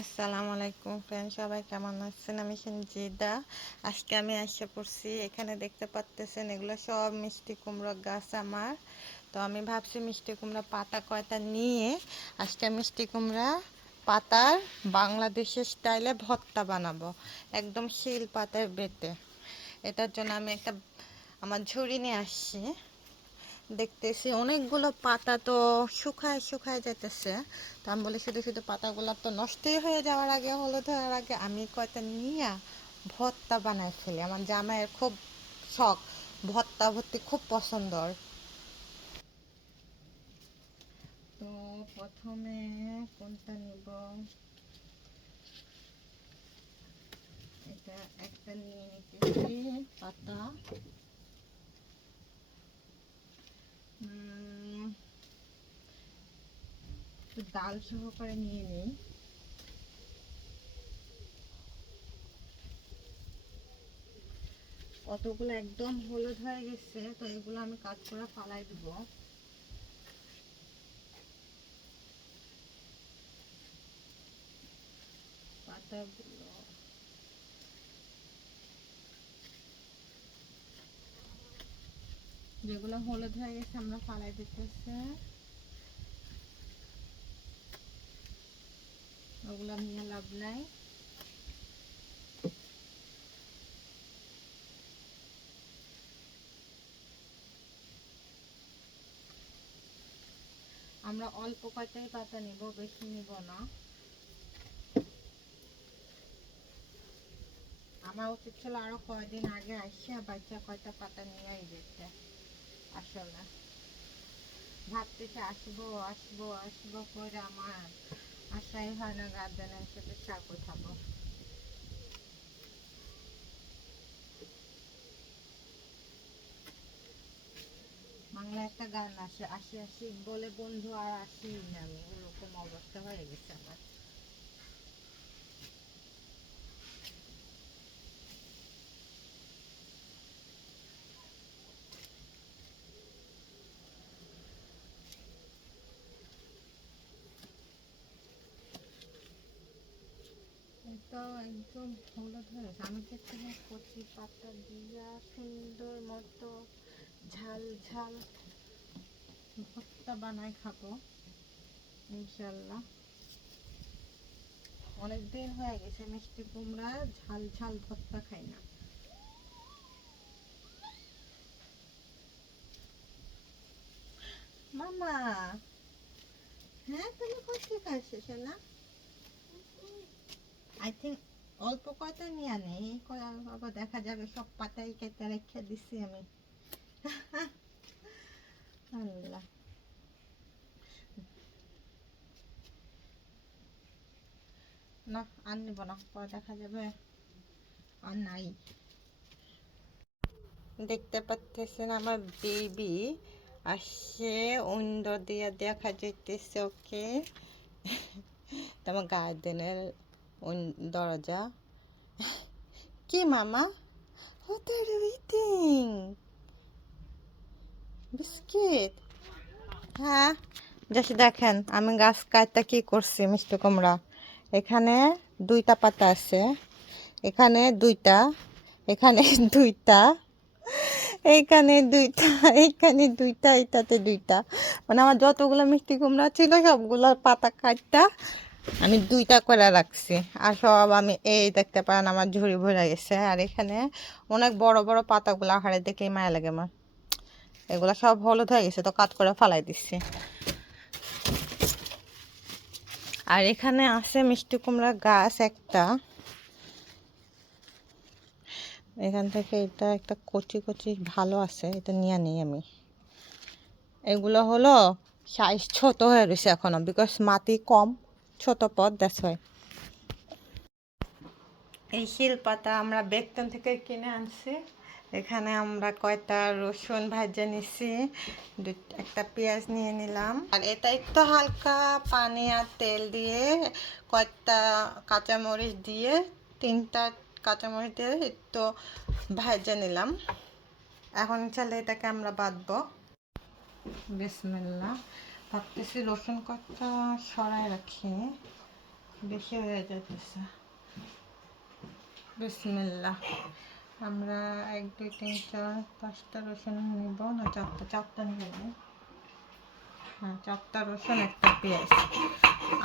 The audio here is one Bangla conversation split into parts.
আসসালামু আলাইকুম ফ্রেন্ড, সবাই কেমন আছেন? আমি সঞ্জিদা। আজকে আমি এসে পড়ছি, এখানে দেখতে পাচ্তেছেন এগুলো সব মিষ্টি কুমড়ো গাছ আমার। তো আমি ভাবছি মিষ্টি কুমড়া পাতা কয়টা নিয়ে আজকে মিষ্টি কুমড়া পাতার বাংলাদেশের স্টাইলে ভর্তা বানাবো, একদম শিল পাতায় বেটে। এটার জন্য আমি একটা আমার ঝুড়ি নিয়ে আসছি। দেখতেছি অনেকগুলো পাতা তো শুকায় শুকায় যেতেছে। তো আমি বলি শুধু শুধু পাতাগুলো তো নষ্টই হয়ে যাওয়ার আগে, হলুদ হওয়ার আগে আমি কয়টা নিয়ে ভর্তা বানাই ফেলি। আমার জামাইয়ের খুব শখ, ভর্তা ভর্তি খুব পছন্দ ওর। তো প্রথমে কোনটা নিব? এটা একটা নিয়ে নিতেছি পাতা। একটু ডাল সহকারে নিয়ে নিই। কতগুলো একদম হলুদ হয়ে গেছে, তো এগুলো আমি কাট করে ফালাই দিব। পাতাগুলো যেগুলো হলুদ হয়ে গেছে আমরা ফালাই দিতেছে, ওগুলো নিয়ে লাভ নাই। আমরা অল্প কয়টাই পাতা নিব, বেশি নিব না। আমার উচিত ছিল আরো কয়দিন আগে আসে বাচ্চা কয়টা পাতা নিয়ে যেতে। আসলে ভাবতেছি আসবো আসবো আসবো করে আমার আশাই হয় না, গার্ডেনের সাথে শাক উঠাবো। বাংলা একটা গান আছে, আসি আসি বলে বন্ধু আর আসি না, আমি ওরকম অবস্থা হয়ে গেছে আমার। এটা একদম হলুদ হয়ে গেছে। আমি চেষ্টা কচি পাতা দিয়া সুন্দর মতো ঝাল ঝাল ভর্তা বানায় খাবো ইনশাল্লাহ। অনেকদিন হয়ে গেছে মিষ্টি কুমড়া ঝাল ঝাল ভর্তা খাই না। মামা, হ্যাঁ তুমি কোথায় খাইছো না? আই থিঙ্ক অল্প কয়টা নিয়ে নেই, আবার দেখা যাবে সব পাতাই কেটে রেখে দিছি আমি। আল্লাহ, না আর নিব না, পরে দেখা যাবে আর নাই। দেখতে পাচ্ছেন আমার বেবি আসছে, উইন্ডো দিয়ে দেখা যাইতেছে ওকে। তোমার গার্ডেনের দরজা। কি মামা? What are you eating? Biscuit? হ্যাঁ, জাস্ট দেখেন আমি গাছ কাটতে কি করছি মিষ্টি কুমড়া। এখানে দুইটা পাতা আছে, এখানে দুইটা, এখানে দুইটা, এইখানে দুইটা, এইখানে দুইটা, এইটাতে দুইটা। মানে আমার যতগুলো মিষ্টি কুমড়া ছিল সবগুলো পাতা কাটটা আমি দুইটা করে রাখছি। আর সব আমি এই দেখতে পারেন আমার ঝুড়ি ভরে গেছে। আর এখানে অনেক বড় বড় পাতাগুলো আহারে দেখেই মায়া লাগে আমার। এগুলো সব হলুদ হয়ে গেছে, তো কাট করে ফালাই দিচ্ছি। আর এখানে আছে মিষ্টি কুমড়া গাছ একটা, এখান থেকে এটা একটা কচি কচি ভালো আছে, এটা নিয়ে নিই আমি। এগুলো হলো সাইজ ছোট হয়ে রয়েছে এখনো, বিকজ মাটি কম, ছোট পদ, দ্যাটস ওয়াই। এই শিল পাতা আমরা বেকতন থেকে কিনে আনছি। এখানে আমরা কয়টা রসুন ভাজা নিছি, একটা পেঁয়াজ নিয়ে নিলাম। আর এটা একটু হালকা পানি আর তেল দিয়ে কয়েকটা কাঁচামরিচ দিয়ে, তিনটা কাঁচামরিচ দিয়ে একটু ভাজা নিলাম। এখন চলে এটাকে আমরা বাটবো। বিসমিল্লাহ। ভাবতেছি রসুন কয়েকটা সরাই রাখি। বেশি হয়ে যাইতেছে। বিসমিল্লাহ। আমরা 1 2 3 4 5টা রসুন নিব, না 4টা নিব। হ্যাঁ, 4টা রসুন, 1টা পেঁয়াজ।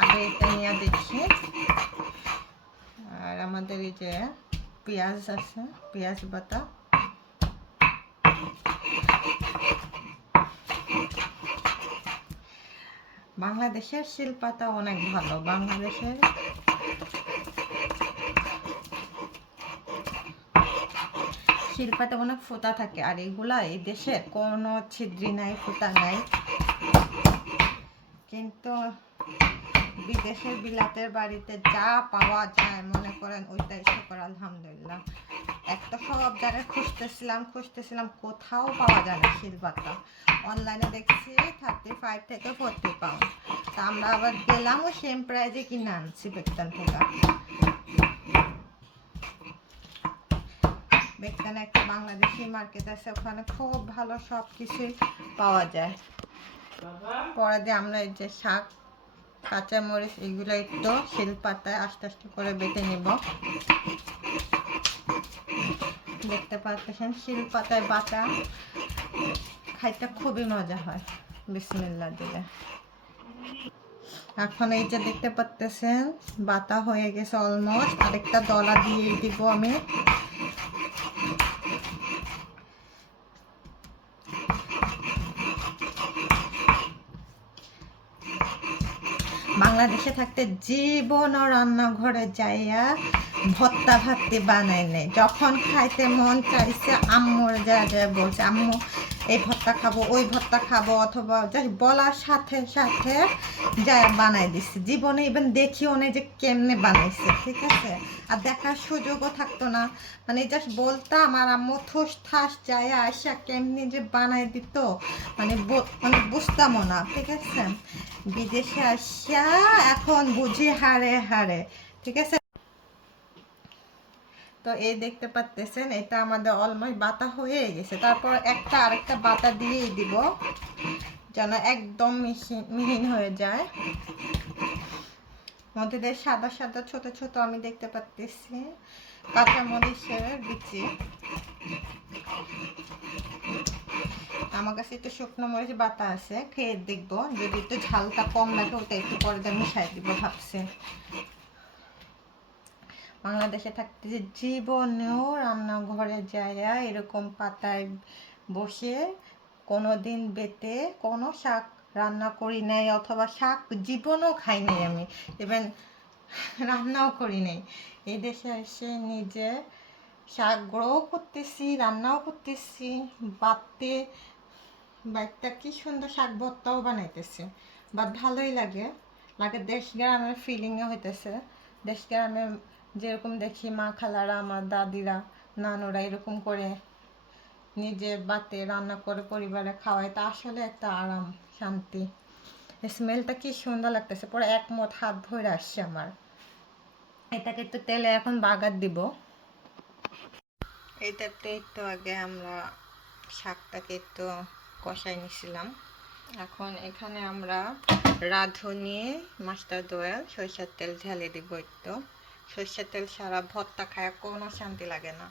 আগে এটা নিয়ে দেখি। আর আমাদের এই যে পেঁয়াজ আছে, পেঁয়াজ বাটা। বাংলাদেশের শিলপাতা অনেক ভালো। বাংলাদেশের শিলপাতা অনেক ফোঁটা থাকে, আর এগুলা এই দেশে কোনো ছিদ্রি নাই, ফোঁটা নাই। কিন্তু বিদেশের বিলাতের বাড়িতে যা পাওয়া যায় মনে করেন ওইটাই শুকর আলহামদুলিল্লাহ। একটা সব জায়গায় খুঁজতেছিলাম, কোথাও পাওয়া যায় না শিলপাতা। অনলাইনে দেখছি 35 থেকে 40 পাউন্ড। তা আমরা আবার গেলাম, ও সেম প্রাইজে কিনে আনছি বেকতান থেকে। বেকতানে একটা বাংলাদেশি মার্কেট আছে, ওখানে খুব ভালো সব কিছুই পাওয়া যায়। পরে দিয়ে আমরা এই যে শাক, কাঁচামরিচ এগুলো একটু শিলপাতায় আস্তে আস্তে করে বেটে নিব। দেখতে পাচ্ছেন শিলপাতায় বাটা খাইতে খুবই মজা হয় বিসমিল্লাহ দিলে। এখন এই যে দেখতে পাচ্ছেন বাটা হয়ে গেছে অলমোস্ট। আরেকটা দলা দিয়ে দিব আমি। বাংলাদেশে থাকতে জীবনও রান্নাঘরে যাইয়া ভর্তা ভাতটি বানাই নেই। যখন খাইতে মন চাইছে আম্মুর যা বলছে, আম্মু এই ভর্তা খাবো, ওই ভর্তা খাবো, অথবা জাস্ট বলার সাথে সাথে যা বানাই দিচ্ছে। জীবনে ইভেন দেখিও নেই যে কেমনে বানাইছে, ঠিক আছে? আর দেখার সুযোগও থাকতো না, মানে জাস্ট বলতাম আর আম্মু ঠুস ঠাস যায় আসা কেমনি যে বানাই দিত, মানে বুঝতামও না, ঠিক আছে? বিদেশে আসা এখন বুঝি হারে হারে, ঠিক আছে? তো এই দেখতে পাচ্ছেন এটা আমাদের অলমোস্ট বাটা হয়ে গেছে। তারপর আরেকটা বাটা দিয়েই দিব যেন একদম মিহিন হয়ে যায়। মধ্যে দিয়ে সাদা সাদা ছোট ছোট আমি দেখতে পাচ্ছি কাঁচামরিচের বিচি। আমার কাছে একটু শুকনো মরিচ বাটা আছে, খেয়ে দেখবো যদি একটু ঝালটা কম লাগে ওটা একটু পরে দিয়ে মিশাই দিব ভাবছি। বাংলাদেশে থাকতে যে জীবনেও রান্নাঘরে যাইয়া এরকম পাতায় বসে কোনো দিন বেটে কোনো শাক রান্না করি নাই, অথবা শাক জীবনেও খাই নাই আমি, ইভেন রান্নাও করি নাই। এই দেশে এসে নিজে শাক গ্রো করতেছি, রান্নাও করতেছি, বাড়তে একটা কি সুন্দর শাক ভর্তাও বানাইতেছে। বাট ভালোই লাগে, দেশ গ্রামের ফিলিংয়ে হইতেছে। দেশ গ্রামে যেরকম দেখি মা খালারা, আমার দাদিরা, নানুরা এরকম করে নিজে বাতে রান্না করে পরিবারে খাওয়ায়, তা আসলে একটা আরাম, শান্তি। স্মেলটা কি সুন্দর লাগতেছে, পরে একমত হাত ভরে আসছে আমার। এটাকে একটু তেলে এখন বাগার দিব। এইটাতে একটু আগে আমরা শাকটাকে একটু কষাই নিছিলাম। এখন এখানে আমরা রাঁধুনি মাস্টার্ড অয়েল সরিষার তেল ঢেলে দিব একটু। সরিষার তেল ছাড়া ভর্তা খায় কোনো শান্তি লাগে না।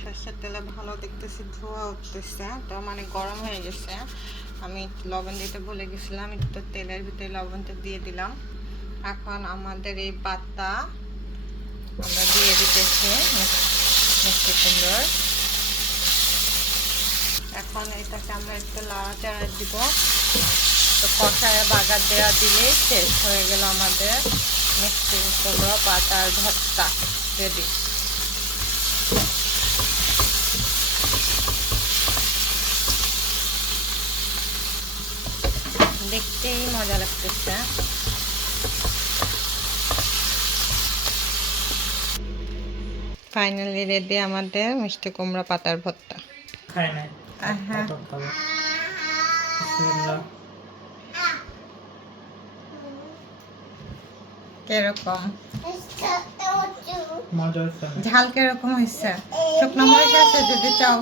সরিষার তেলে ভালো দেখতেছি ধোয়া উঠতেছে, তো মানে গরম হয়ে গেছে। আমি লবণ দিতে ভুলে গেছিলাম, একটু তেলের ভিতরে লবণটা দিয়ে দিলাম। এখন আমাদের এই পাতা আমরা দিয়ে দিতেছি মিষ্টি কুমড়োর। এখন এটাকে আমরা একটু লাড়াচাড়া দিব। তো কষায় বাগার দেওয়া দিলেই শেষ হয়ে গেল আমাদের মিষ্টি কুমড়ো পাতার ভর্তা রেডি। দেখতেই মজা লাগতেছে। ফাইনালি রেডি আমাদের মিষ্টি কুমড়া পাতার ভর্তা। খাই নাই। কিরকম মজা হচ্ছে? ঝাল কিরকম হয়েছে? শুকনো মরিচ আছে, যদি চাও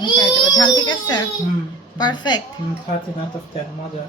মিশাই দেবো। ঝাল ঠিক আছে? পারফেক্ট। খাচ্ছি না তো মজা।